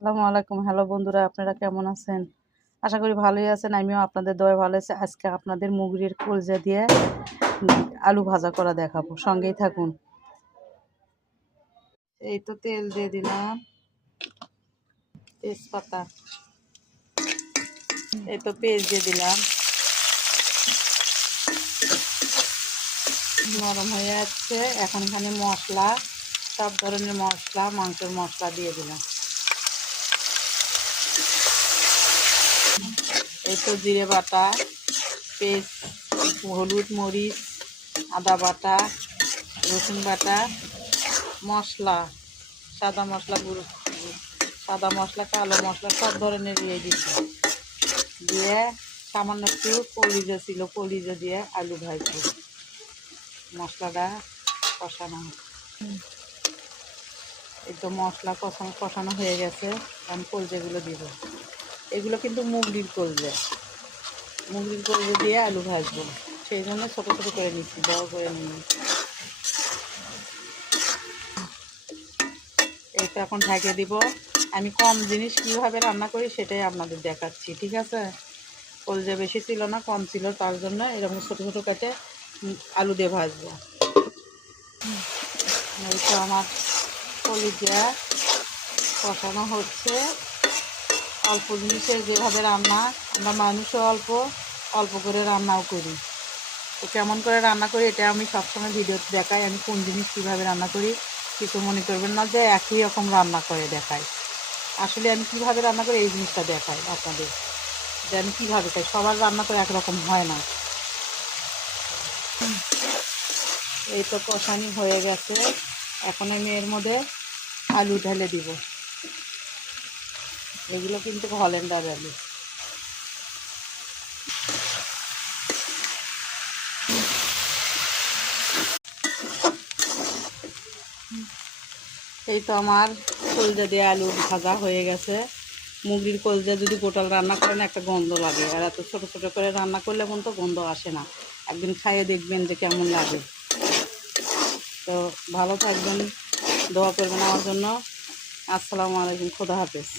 আসসালামু আলাইকুম। হ্যালো বন্ধুরা, আপনারা কেমন আছেন? আশা করি ভালোই আছেন। আমিও আপনাদের দয়ায় ভালো আছি। আজকে আপনাদের মুগরির কলজা দিয়ে আলু ভাজা করা দেখাবো। সঙ্গেই থাকুন। এই তো তেল দিয়ে দিলাম, তেজপাতা, এই তো পেঁয়াজ দিয়ে দিলাম। নরম হয়ে যাচ্ছে। এখন এখানে মশলা, সব ধরনের মশলা, মাংসের মশলা দিয়ে দিলাম। এই তো জিরে বাটা, পেস্ট, হলুদ, মরিচ, আদা বাটা, রসুন বাটা, মশলা, সাদা মশলা, গুঁড়ো সাদা মশলা, কালো মশলা, সব ধরনের দিয়ে দিচ্ছি। দিয়ে সামান্য একটু কলিজা ছিল, কলিজা দিয়ে আলু ভাজবো। মশলাটা কষানো, এই তো মশলা কষানো হয়ে গেছে। আমি কলজাগুলো দিব। এগুলো কিন্তু মুগরির কলজা, মুগরির কলজা দিয়ে আলু ভাজবো। সেই জন্য ছোটো ছোটো করে নিচ্ছি, বড় করে নিই। এই তো এখন ঢেকে দিব। আমি কম জিনিস কীভাবে রান্না করি সেটাই আপনাদের দেখাচ্ছি, ঠিক আছে? কলজা বেশি ছিল না, কম ছিল, তার জন্য এরকম ছোটো ছোটো কেটে আলু দিয়ে ভাজবো। এই তো আমার কলিজা কষানো হচ্ছে। অল্প জিনিসের যেভাবে রান্না, আমরা মানুষও অল্প অল্প করে রান্নাও করি। তো কেমন করে রান্না করি এটা আমি সবসময় ভিডিওতে দেখাই। আমি কোন জিনিস কীভাবে রান্না করি কিছু মনে করবেন না যে একই রকম রান্না করে দেখাই। আসলে আমি কীভাবে রান্না করি এই জিনিসটা দেখাই আপনাদের, যে আমি কীভাবে খাই। সবার রান্না তো একরকম হয় না। এই তো কষানি হয়ে গেছে। এখন আমি এর মধ্যে আলু ঢেলে দিব। এগুলো কিন্তু হল্যান্ডার আলু। এই তো আমার কলজা দিয়ে আলু ভাজা হয়ে গেছে। মুগরির কলজা যদি গোটাল রান্না করেন একটা গন্ধ লাগে, আর এত ছোটো ছোটো করে রান্না করলে কিন্তু গন্ধ আসে না। একদিন খাইয়ে দেখবেন যে কেমন লাগে। তো ভালো থাকবেন, দোয়া করবেন আমার জন্য। আসসালামু আলাইকুম, খোদা হাফেজ।